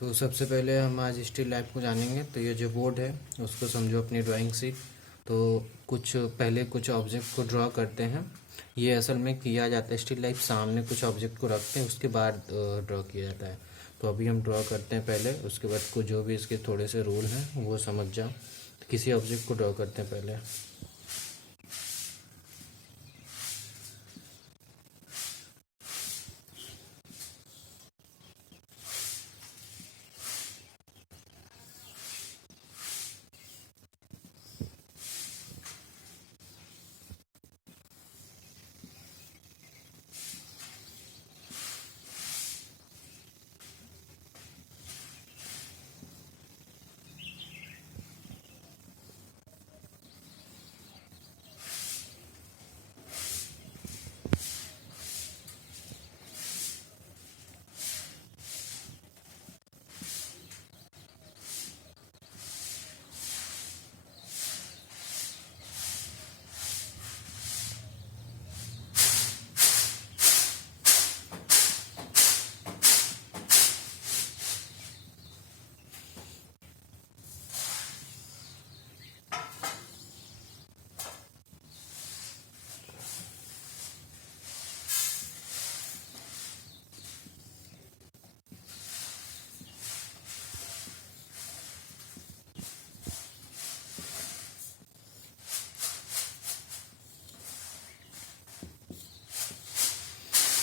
तो सबसे पहले हम आज स्टिल लाइफ को जानेंगे। तो ये जो बोर्ड है उसको समझो अपनी ड्राइंग शीट। तो पहले कुछ ऑब्जेक्ट को ड्रॉ करते हैं। ये असल में किया जाता है, स्टिल लाइफ सामने कुछ ऑब्जेक्ट को रखते हैं, उसके बाद ड्रॉ किया जाता है। तो अभी हम ड्रॉ करते हैं पहले, उसके बाद को जो भी इसके थोड़े से रूल हैं वो समझ जाओ। तो किसी ऑब्जेक्ट को ड्रॉ करते हैं पहले।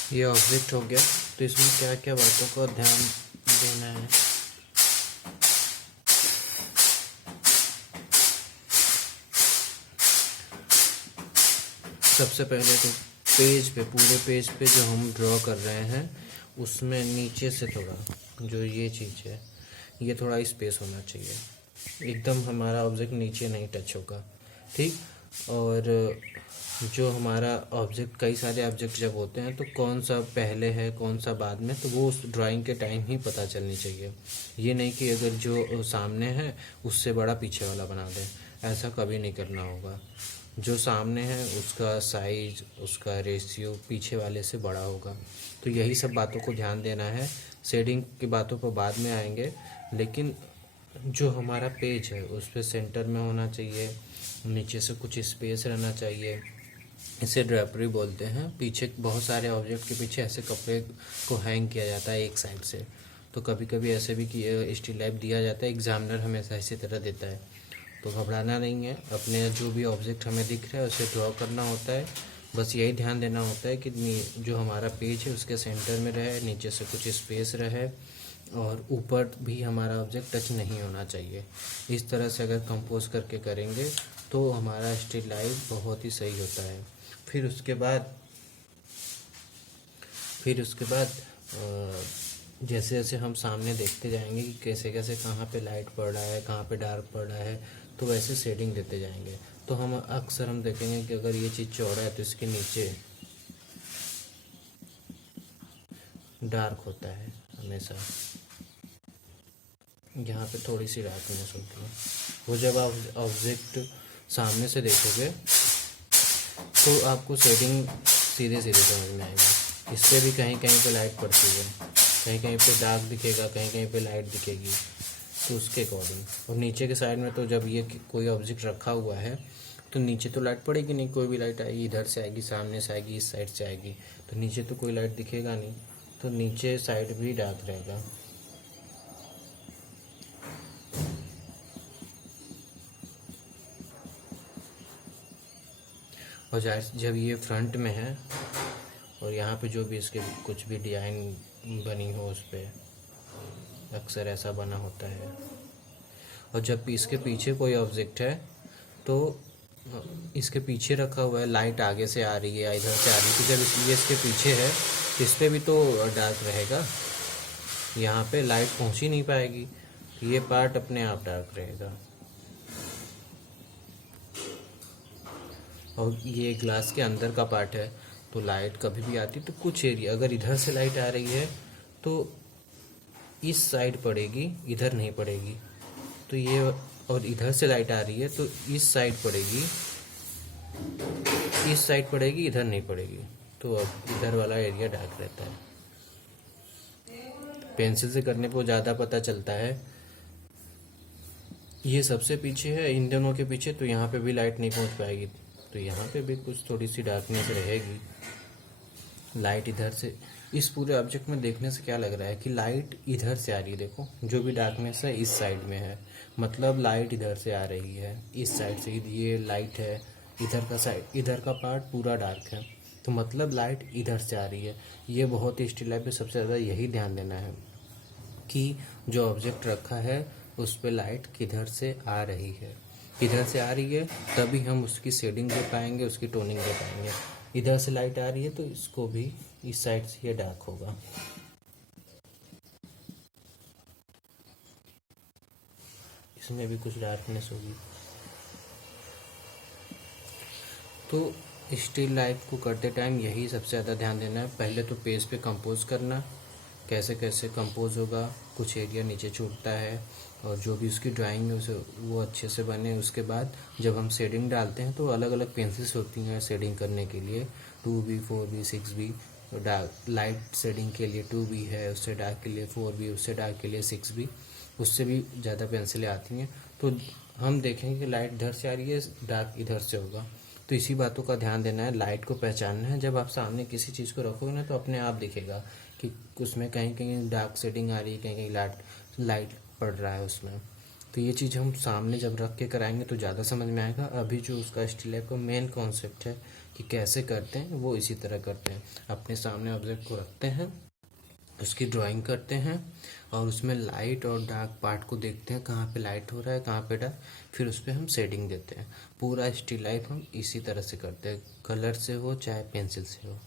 ये ऑब्जेक्ट हो गया। तो इसमें क्या क्या बातों का ध्यान देना है। सबसे पहले तो पूरे पेज पे जो हम ड्रॉ कर रहे हैं उसमें नीचे से थोड़ा जो ये चीज़ है ये थोड़ा स्पेस होना चाहिए। एकदम हमारा ऑब्जेक्ट नीचे नहीं टच होगा, ठीक। और जो हमारा ऑब्जेक्ट, कई सारे ऑब्जेक्ट जब होते हैं तो कौन सा पहले है कौन सा बाद में, तो वो उस ड्राइंग के टाइम ही पता चलनी चाहिए। ये नहीं कि अगर जो सामने है उससे बड़ा पीछे वाला बना दें, ऐसा कभी नहीं करना होगा। जो सामने है उसका साइज, उसका रेशियो पीछे वाले से बड़ा होगा। तो यही सब बातों को ध्यान देना है। शेडिंग की बातों पर बाद में आएंगे, लेकिन जो हमारा पेज है उस पर सेंटर में होना चाहिए, नीचे से कुछ स्पेस रहना चाहिए। इसे ड्रेपरी बोलते हैं। पीछे बहुत सारे ऑब्जेक्ट के पीछे ऐसे कपड़े को हैंग किया जाता है एक साइड से। तो कभी कभी ऐसे भी कि स्टिल लाइफ दिया जाता है, एग्जामिनर हमेशा इसी तरह देता है। तो घबराना नहीं है, अपने जो भी ऑब्जेक्ट हमें दिख रहा है उसे ड्रॉ करना होता है। बस यही ध्यान देना होता है कि जो हमारा पेज है उसके सेंटर में रहे, नीचे से कुछ स्पेस रहे, और ऊपर भी हमारा ऑब्जेक्ट टच नहीं होना चाहिए। इस तरह से अगर कंपोज करके करेंगे तो हमारा स्टिल लाइफ बहुत ही सही होता है। फिर उसके बाद जैसे जैसे हम सामने देखते जाएंगे कि कैसे कैसे कहाँ पे लाइट पड़ रहा है, कहाँ पे डार्क पड़ रहा है, तो वैसे शेडिंग देते जाएंगे। तो हम देखेंगे कि अगर ये चीज़ चौड़ा है तो इसके नीचे डार्क होता है हमेशा, यहाँ पे थोड़ी सी डार्कनेस होती है। वो जब आप ऑब्जेक्ट सामने से देखोगे तो आपको शेडिंग सीधे सीधे समझ में आएगी। इससे भी कहीं कहीं पे लाइट पड़ती है, कहीं कहीं पे डार्क दिखेगा, कहीं कहीं पे लाइट दिखेगी, तो उसके अकॉर्डिंग। और नीचे के साइड में तो जब ये कोई ऑब्जेक्ट रखा हुआ है तो नीचे तो लाइट पड़ेगी नहीं, कोई भी लाइट आएगी इधर से आएगी, सामने से आएगी, इस साइड से आएगी, तो नीचे तो कोई लाइट दिखेगा नहीं, तो नीचे साइड भी डार्क रहेगा। और जब ये फ्रंट में है और यहाँ पे जो भी इसके कुछ भी डिज़ाइन बनी हो उस पर अक्सर ऐसा बना होता है। और जब इसके पीछे कोई ऑब्जेक्ट है तो इसके पीछे रखा हुआ है, लाइट आगे से आ रही है, इधर से आ रही है, तो जब ये इसके पीछे है तो इस पर भी तो डार्क रहेगा, यहाँ पे लाइट पहुँच ही नहीं पाएगी, तो ये पार्ट अपने आप डार्क रहेगा। और ये ग्लास के अंदर का पार्ट है, तो लाइट कभी भी आती तो कुछ एरिया, अगर इधर से लाइट आ रही है तो इस साइड पड़ेगी, इधर नहीं पड़ेगी। तो ये, और इधर से लाइट आ रही है तो इस साइड पड़ेगी, इस साइड पड़ेगी, इधर नहीं पड़ेगी, तो अब इधर वाला एरिया डार्क रहता है। पेंसिल से करने पर ज़्यादा पता चलता है। ये सबसे पीछे है, इन दोनों के पीछे, तो यहाँ पे भी लाइट नहीं पहुँच पाएगी, तो यहाँ पे भी कुछ थोड़ी सी डार्कनेस रहेगी। लाइट इधर से, इस पूरे ऑब्जेक्ट में देखने से क्या लग रहा है कि लाइट इधर से आ रही है। देखो जो भी डार्कनेस है इस साइड में है, मतलब लाइट इधर से आ रही है, इस साइड से। ये लाइट है, इधर का साइड, इधर का पार्ट पूरा डार्क है, तो मतलब लाइट इधर से आ रही है। ये बहुत ही स्टिल लाइफ पे सबसे ज़्यादा यही ध्यान देना है कि जो ऑब्जेक्ट रखा है उस पर लाइट किधर से आ रही है। किधर से आ रही है तभी हम उसकी शेडिंग दे पाएंगे, उसकी टोनिंग दे पाएंगे। इधर से लाइट आ रही है तो इसको भी इस साइड से ये डार्क होगा। इसमें भी कुछ डार्कनेस होगी। तो स्टिल लाइफ को करते टाइम यही सबसे ज़्यादा ध्यान देना है। पहले तो पेज पे कंपोज करना, कैसे कैसे कंपोज होगा, कुछ एरिया नीचे छूटता है, और जो भी उसकी ड्राइंग है उसे वो अच्छे से बने। उसके बाद जब हम शेडिंग डालते हैं तो अलग अलग पेंसिल्स होती हैं शेडिंग करने के लिए, 2B 4B 6B। Dark light shading के लिए 2B है, उससे डार्क के लिए 4B, उससे डार्क के लिए 6B, उससे भी ज़्यादा पेंसिलें आती हैं। तो हम देखेंगे कि लाइट इधर से आ रही है, डार्क इधर से होगा। तो इसी बातों का ध्यान देना है, लाइट को पहचानना है। जब आप सामने किसी चीज़ को रखोगे ना तो अपने आप दिखेगा कि उसमें कहीं कहीं डार्क शेडिंग आ रही है, कहीं कहीं लाइट पड़ रहा है उसमें। तो ये चीज़ हम सामने जब रख के कराएंगे तो ज़्यादा समझ में आएगा। अभी जो उसका स्टिल लाइफ का मेन कॉन्सेप्ट है कि कैसे करते हैं, वो इसी तरह करते हैं। अपने सामने ऑब्जेक्ट को रखते हैं, उसकी ड्राइंग करते हैं, और उसमें लाइट और डार्क पार्ट को देखते हैं, कहाँ पे लाइट हो रहा है, कहाँ पे डार्क, फिर उस पर हम शेडिंग देते हैं। पूरा स्टिल लाइफ हम इसी तरह से करते हैं, कलर से हो चाहे पेंसिल से हो।